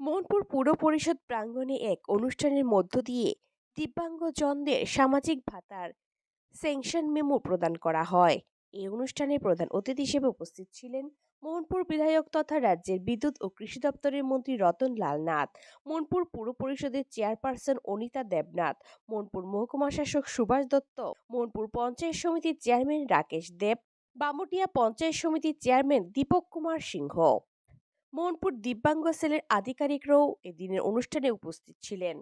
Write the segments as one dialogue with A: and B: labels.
A: মোহনপুর পুর পরিষদ প্রাঙ্গণে এক অনুষ্ঠানের মধ্য দিয়ে দিব্যাঙ্গজনদের সামাজিক ভাতার সেংশন মেমো প্রদান করা হয়। এই অনুষ্ঠানে প্রধান অতিথি হিসেবে উপস্থিত ছিলেন মোহনপুর বিধায়ক তথা রাজ্যের বিদ্যুৎ ও কৃষি দপ্তরের মন্ত্রী রতন লাল নাথ, মোহনপুর পুর পরিষদের চেয়ারপারসন অনিতা দেবনাথ, মোহনপুর মহকুমা শাসক সুভাষ দত্ত, মোহনপুর পঞ্চায়েত সমিতির চেয়ারম্যান রাকেশ দেব, বামুটিয়া পঞ্চায়েত সমিতির চেয়ারম্যান দীপক কুমার সিংহ। মোহনপুর দিব্যাঙ্গ সেলের আধিকারিকরাও এদিনের অনুষ্ঠানে উপস্থিত ছিলেন।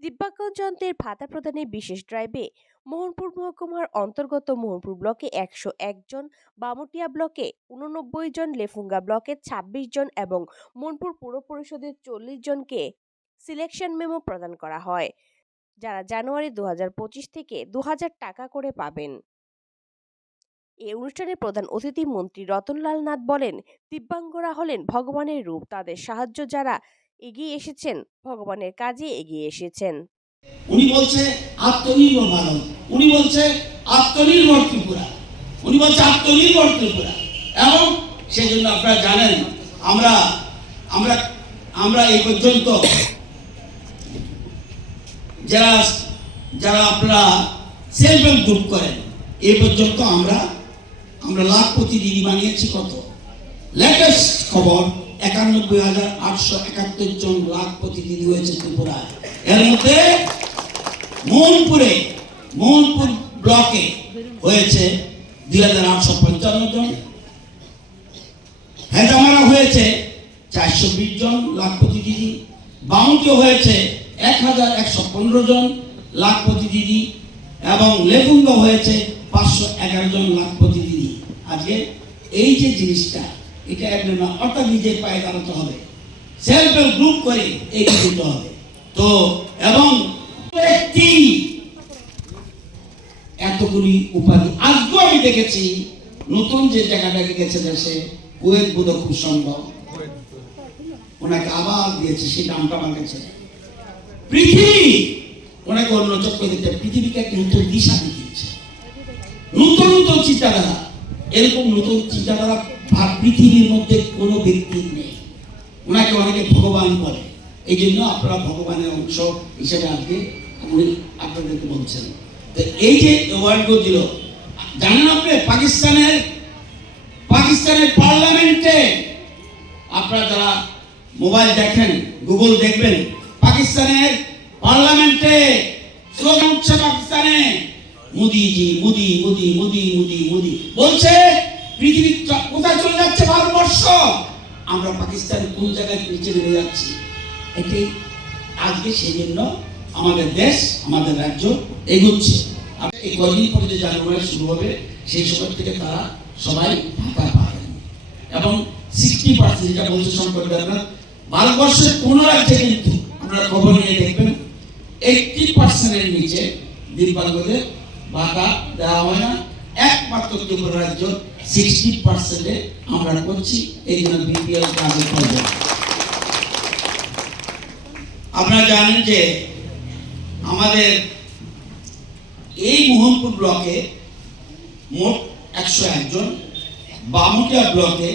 A: দিব্যাঙ্গজনদের ভাতা প্রদানে বিশেষ ড্রাইভে মোহনপুর মহকুমার অন্তর্গত মোহনপুর ব্লকে একশো একজন বামুটিয়া ব্লকে উননব্বই জন, লেফুঙ্গা ব্লকে ২৬ জন এবং মোহনপুর পুর পরিষদের চল্লিশ জনকে সিলেকশন মেমো প্রদান করা হয়, যারা জানুয়ারি দু হাজার পঁচিশ থেকে দু হাজার টাকা করে পাবেন। এই অনুষ্ঠানে প্রধান অতিথি মন্ত্রী রতনলাল নাথ বলেন, দিব্যাঙ্গরা হলেন ভগবানের রূপ। তাদের সাহায্য যারা এগিয়ে এসেছেন, ভগবানের কাজে এগিয়ে এসেছেন।
B: উনি বলছে, আত্মনির্ভর ভারত। উনি বলছে, আত্মনির্ভর ত্রিপুরা। উনি বলছে, আত্মনির্ভর ত্রিপুরা। এবং সেই জন্য আপনারা জানেন, আমরা আমরা আমরা এই পর্যন্ত যারা যারা আপনারা সেলফ হেল্প গ্রুপ করেন, এই পর্যন্ত আমরা আমরা লাখপতি দিদি বানিয়েছি কত? লেটেস্ট খবর, একানব্বই হাজার আটশো একাত্তর জন লাখপতি দিদি হয়েছে ত্রিপুরায়। এর মধ্যে মোহনপুরে, মোহনপুর ব্লকে হয়েছে দুই হাজার আটশো পঞ্চান্ন জন। হেজামারা হয়েছে চারশো বিশ জন লাখপতি দিদি বাউন্টিও হয়েছে এক হাজার একশো পনেরো জন লাখপতি দিদি এবং লেফুঙ্গ হয়েছে পাঁচশো এগারো জন লাখপতি আজকে এই যে জিনিসটা, এটা একদম অর্থাৎ নিজের পায়ে দাঁড়াতে হবে। সেলফ হেল্প গ্রুপ করে এগিয়ে যেতে হবে। তো, এবং ব্যক্তি এতগুলি উপাধি আজকেও আমি দেখেছি, নতুন যে জায়গাটাকে গেছে দেশে, কুয়েত বোধ খুব সম্ভব। ওনাকে আবার দিয়েছে, সেই নামটা আমার পৃথিবী! ওনাকে অন্য চক্র দিতে, পৃথিবীকে নতুন দিশা দেখিয়েছে। নতুন নতুন চিন্তাধারা। এরকম নতুন চিন্তাধারা পৃথিবীর মধ্যে কোনো ব্যক্তির নেই। ওনাকে অনেকে ভগবান বলে। এই জন্য আপনারা ভগবানের অংশ হিসেবে আজকে উনি আপনাদেরকে বলছেন তো এই যে অ্যাওয়ার্ডগুলো দিল, জানেন আপনি, পাকিস্তানের পাকিস্তানের পার্লামেন্টে আপনারা যারা মোবাইল দেখেন, গুগল দেখবেন, পাকিস্তানের পার্লামেন্টে স্লোগান উঠছে পাকিস্তানে। মোদিজি মোদি মোদি মোদি মোদি মোদি। বলছে, পৃথিবী কোথায় চলে যাচ্ছে ভারতবর্ষ? আমরা পাকিস্তান কোন জায়গায় নিচে নেমে যাচ্ছি? এটাই আজকে সেই জন্য আমাদের দেশ, আমাদের রাজ্য এগোচ্ছে। এই কদিন পরে যে জানুয়ারি শুরু হবে, সেই সময় থেকে তারা সবাই ভাতা পাবেন এবং সিক্সটি পার্সেন্ট যেটা বলছে সম্পর্কে আপনার, ভারতবর্ষের কোন রাজ্যে কিন্তু আপনারা খবর নিয়ে দেখবেন এইটটি পার্সেন্টের নিচে দিব্যাঙ্গদের ভাতা দেওয়া হয় না। একমাত্র ত্রিপুরা রাজ্য সিক্সটি পার্সেন্টে আমরা করছি, এই জন্য বিপিএল কাজে করব আপনারা জানেন যে আমাদের এই মোহনপুর ব্লকে মোট একশো একজন, বামুটিয়া ব্লকে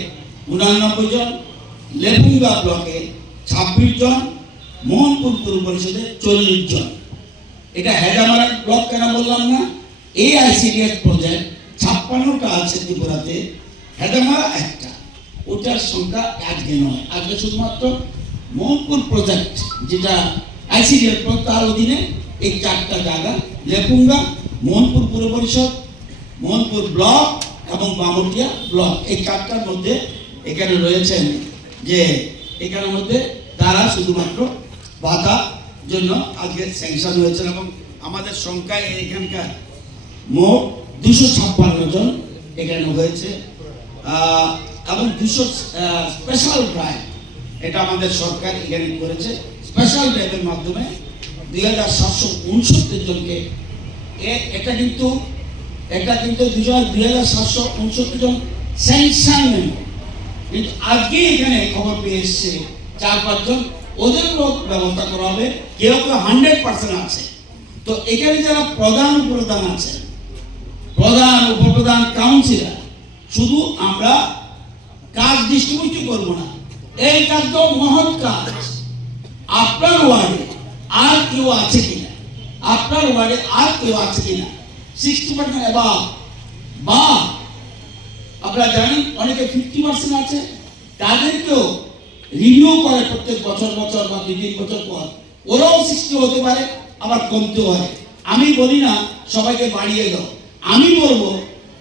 B: উনানব্বই জন লেপুঙ্গা ব্লকে ছাব্বিশ জন, মোহনপুর পুর পরিষদে চল্লিশ জন। এটা হেডামারা ব্লক কেন বললাম না? এই আইসিডিএস প্রজেক্ট ছাপ্পান্নটা আছে ত্রিপুরাতে। হেডামারা একটা। ওটার সংখ্যা আজকে নয়। আজকে শুধুমাত্র মোহনপুর প্রজেক্ট যেটা আইসিডিএস তার অধীনে এই চারটা জায়গা। লেপুঙ্গা, মোহনপুর পুর পরিষদ, মোহনপুর ব্লক এবং বামুটিয়া ব্লক। এই চারটার মধ্যে এখানে রয়েছেন যে এখানের মধ্যে তারা শুধুমাত্র বাধা জন্য আজকে স্যাংশন হয়েছেন এবং আমাদের সংখ্যায় এখানকার মোট দুশো ছাপ্পান্ন জন এখানে হয়েছে। এবং দুশো স্পেশাল ড্রাইভ এটা আমাদের সরকার এখানে করেছে। স্পেশাল ড্রাইভের মাধ্যমে দুই হাজার সাতশো উনসত্তর জনকে এটা কিন্তু এটা কিন্তু দুই হাজার সাতশো উনসত্তর জন স্যাংশন মেমো কিন্তু আজকে এখানে খবর পেয়ে এসছে চার পাঁচজন ওদের লোক ব্যবস্থা করা হবে, কেউ কেউ হান্ড্রেড পার্সেন্ট আছে। তো এখানে যারা প্রধান উপপ্রধান আছেন প্রধান, উপপ্রধান কাউন্সিলর শুধু আমরা কাজ ডিস্ট্রিবিউট করব না। এই কাজ তো মহৎ কাজ। আপনার ওয়ার্ডে আর কেউ আছে কিনা? আপনার ওয়ার্ডে আর কেউ আছে কিনা? সিক্সটি পার্সেন্ট এবার বা, আপনারা জানেন, অনেকে ফিফটি পার্সেন্ট আছে। তাদেরকেও রিনিউ করে প্রত্যেক বছর বছর বা দুই তিন বছর পর। ওরাও সৃষ্টি হতে পারে, আবার কমতেও পারে। আমি বলি না, সবাইকে বাড়িয়ে দাও। আমি বলব,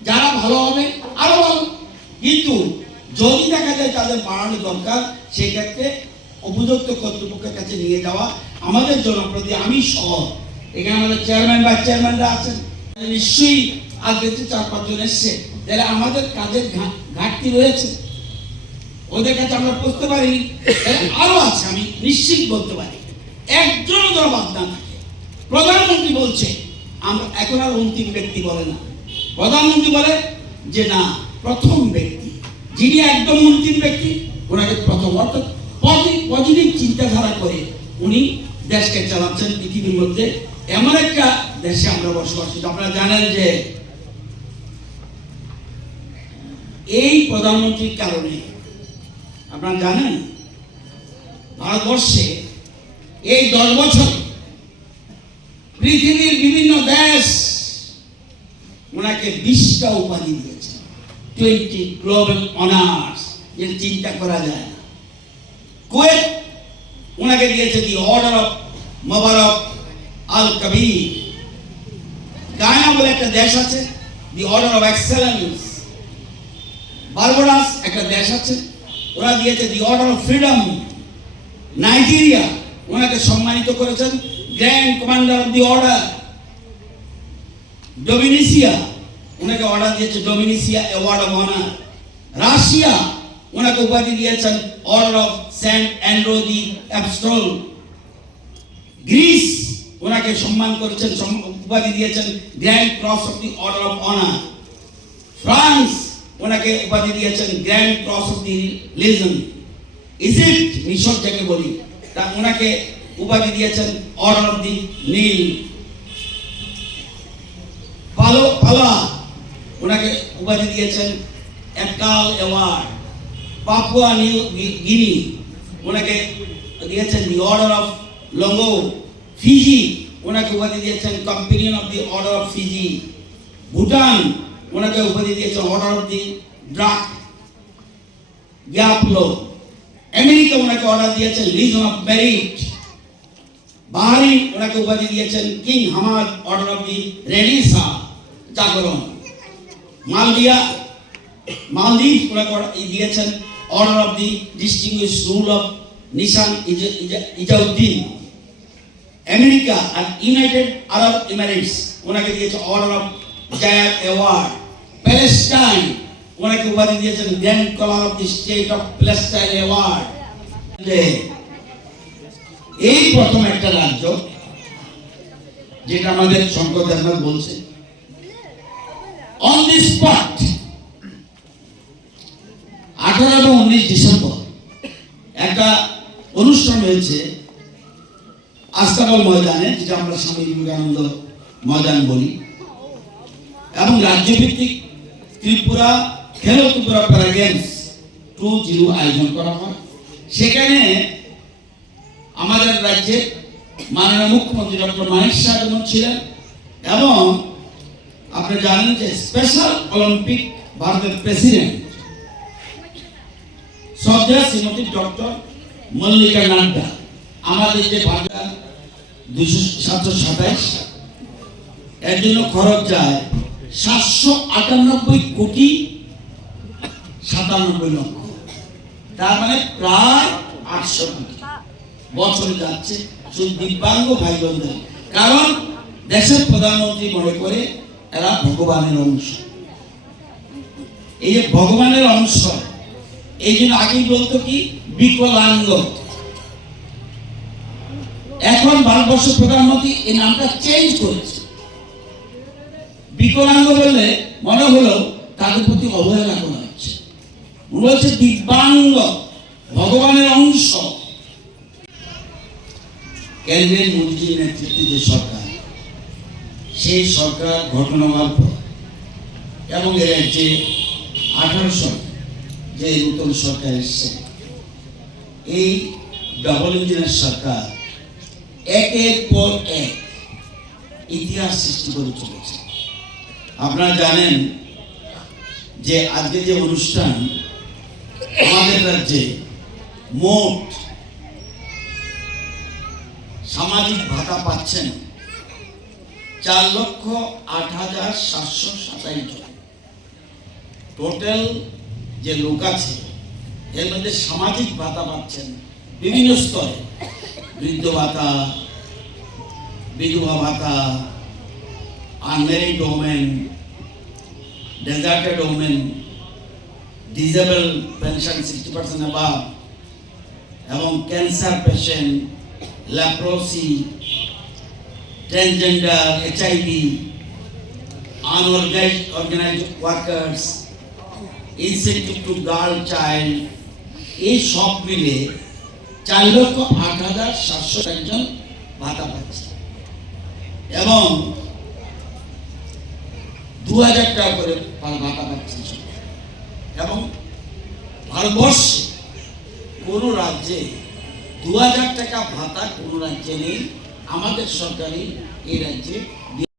B: যারা ভালো হবে, আরও ভালো। কিন্তু যদি দেখা যায় তাদের বাড়ানো দরকার সেই ক্ষেত্রে উপযুক্ত কর্তৃপক্ষের কাছে নিয়ে যাওয়া আমাদের জনপ্রতি আমি সহ এখানে আমাদের চেয়ারম্যান বা চেয়ারম্যানরা আছেন নিশ্চয়ই আজ দেখতে চার পাঁচজন এসছে। যারা আমাদের কাজের ঘাটতি রয়েছে। ওদের কাছে আমরা বুঝতে পারিনি এরা আরও আছে, আমি নিশ্চিত বলতে পারি। একজন ধর বাদ না থাকে। প্রধানমন্ত্রী বলছে আমরা এখন আর অন্তিম ব্যক্তি বলে না। প্রধানমন্ত্রী বলে যে, না, প্রথম ব্যক্তি। যিনি একদম অন্তিম ব্যক্তি, ওনাকে প্রথম, অর্থাৎ পজিটিভ চিন্তাধারা করে উনি দেশকে চালাচ্ছেন পৃথিবীর মধ্যে। এমন একটা দেশে আমরা বসবাস আপনারা জানেন যে, এই প্রধানমন্ত্রীর কারণে, আপনারা জানেন, ভারতবর্ষে এই দশ বছর পৃথিবীর দেশ ওনাকে বিশটা উপাধি দিয়েছে। টোয়েন্টি গ্লোবাল অনার্স যেটা চিন্তা করা যায় না। কুয়েত ওনাকে দিয়েছে the order of Mubarak al Kabeer Guyana বলে একটা দেশ আছে। The order of excellence Barbados একটা দেশ আছে। ওরা দিয়েছে the order of freedom Nigeria ওনাকে সম্মানিত করেছেন। Grand commander of the order Dominica ওনাকে অর্ডার দিয়েছে Dominica award of honour Russia ওনাকে উপাধি দিয়েছেন order of Saint Andrew the apostle Greece ওনাকে সম্মান করেছেন উপাধি দিয়েছেন grand cross of the order of honour France ওনাকে উপাধি দিয়েছেন grand cross of the legion Egypt মিশর যাকে বলি, তা ওনাকে উপাধি দিয়েছেন অর্ডার অফ দি নীল পালো পালা ওনাকে উপাধি দিয়েছেন একাল অ্যাওয়ার্ড পাপুয়া নিউ গিনি। ওনাকে দিয়েছেন the order of Logohu, Fiji. ওনাকে উপাধি দিয়েছেন companion of the order of Fiji. Bhutan, ওনাকে উপাধি দিয়েছেন অর্ডার অফ দি ড্রাক গ্যাপলো আমেরিকা ওনাকে অর্ডার দিয়েছেন লিজন অফ মেরিট। বাহারিন ওনাকে উপাধি দিয়েছেন King Hamad order of the রেডিসা জাগরণ মালদিয়া মালদ্বীপ ওনাকে দিয়েছেন order of the distinguished rule of Nishan ইজা- ইজা- ইজাউদ্দিন আমেরিকা আর ইউনাইটেড আরব এমিরেটস ওনাকে দিয়েছে order of Zayed award Palestine ওনাকে উপাধি দিয়েছেন grand collar of the state of Palestine award এই প্রথম একটা রাজ্য যেটা আমাদের শঙ্কর দেবনাথ বলছে। অন দি স্পট আঠারো এবং উনিশ ডিসেম্বর একটা অনুষ্ঠান হয়েছে আস্তাবল ময়দানে, যেটা আমরা স্বামী বিবেকানন্দ ময়দান বলি। এবং রাজ্যভিত্তিক ত্রিপুরা, খেলো ত্রিপুরা প্যারা গেমস টু জিরো আয়োজন করা হয়। সেখানে আমাদের রাজ্যে মাননীয় মুখ্যমন্ত্রী ডক্টর মানিক শাহ ছিলেন, এবং আপনি জানেন যে স্পেশাল অলিম্পিক ভারতের প্রেসিডেন্ট শ্রদ্ধা শ্রীমতী ডক্টর মল্লিকা নাড্ডা। আমাদের যে ভাষা দুশো সাতশো সাতাইশ, এর জন্য খরচ যায় সাতশো আটানব্বই কোটি সাতানব্বই লক্ষ। তার মানে প্রায় আটশো কোটি। বছরে যাচ্ছে শুধু দিব্যাঙ্গ ভাই বোনদের কারণ দেশের প্রধানমন্ত্রী মনে করে এরা ভগবানের অংশ। এই যে ভগবানের অংশ, এই জন্য আগেই বলতো কি? বিকলাঙ্গ। এখন ভারতবর্ষ প্রধানমন্ত্রী এই নামটা চেঞ্জ করেছে। বিকলাঙ্গ বললে মনে হলো তাদের প্রতি অবহেলা করা হচ্ছে। হচ্ছে দিব্যাঙ্গ, ভগবানের অংশ। কেন্দ্রের মোদীজির নেতৃত্বে যে সরকার, সেই সরকার ঘটনা পর এবং এর যে আঠারো সরকার যে নতুন সরকার এসছে, এই ডবল ইঞ্জিনের সরকার একের পর এক ইতিহাস সৃষ্টি করে চলেছে। আপনারা জানেন যে আজকে যে অনুষ্ঠান আমাদের রাজ্যে মোট সামাজিক ভাতা পাচ্ছেন চার লক্ষ আট হাজার সাতশো সাতাইশ জন। টোটাল যে লোক আছে, এর মধ্যে সামাজিক ভাতা পাচ্ছেন বিভিন্ন স্তরে। বৃদ্ধ ভাতা, বিধবা ভাতা unmarried women deserted women disabled pension sixty percent above এবং cancer patient leprosy transgender HIV unorganized, organized workers incentive to girl child এই সব মিলে চার লক্ষ আট হাজার সাতশো একজন ভাতা পাচ্ছে। এবং দু হাজার টাকা করে ভাতা পাচ্ছে। এবং ভারতবর্ষে কোনো রাজ্যে দু হাজার টাকা ভাতা কোনো রাজ্যে নেই, আমাদের সরকারি এই রাজ্যে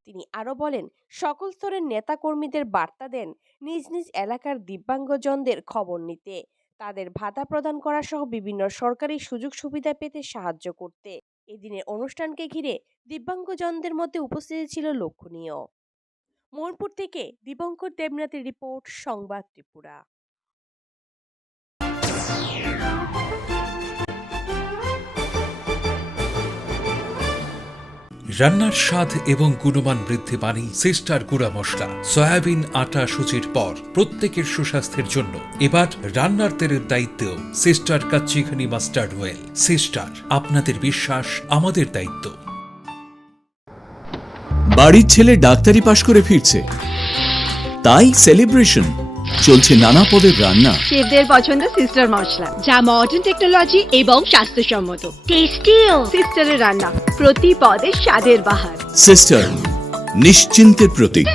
A: তিনি আরও বলেন, সকল স্তরের নেতাকর্মীদের বার্তা দেন নিজ নিজ এলাকার দিব্যাঙ্গজনদের খবর নিতে। তাদের ভাতা প্রদান করা সহ বিভিন্ন সরকারি সুযোগ সুবিধা পেতে সাহায্য করতে। এদিনের অনুষ্ঠানকে ঘিরে দিব্যাঙ্গজনদের মধ্যে উপস্থিতি ছিল লক্ষণীয়। মোহনপুর থেকে দিবঙ্কর দেবনাথের রিপোর্ট, সংবাদ ত্রিপুরা।
C: রান্নার স্বাদ এবং গুণমান বৃদ্ধি পানি সিস্টার গুঁড়া মশলা, সয়াবিন আটা সুচির পর প্রত্যেকের সুস্বাস্থ্যের জন্য। এবার রান্নার তেলের দায়িত্বেও sister Kacchi Ghani mustard oil, sister, আপনাদের বিশ্বাস আমাদের দায়িত্ব।
D: বাড়ির ছেলে ডাক্তারি পাশ করে ফিরছে। তাই সেলিব্রেশন। চলছে নানা পদের রান্না।
E: শেফদের পছন্দ সিস্টার মশলা যা মডার্ন টেকনোলজি এবং স্বাস্থ্যসম্মত। টেস্টিও সিস্টারের রান্না প্রতি পদে স্বাদের বাহার।
D: সিস্টার নিশ্চিন্তের প্রতীক।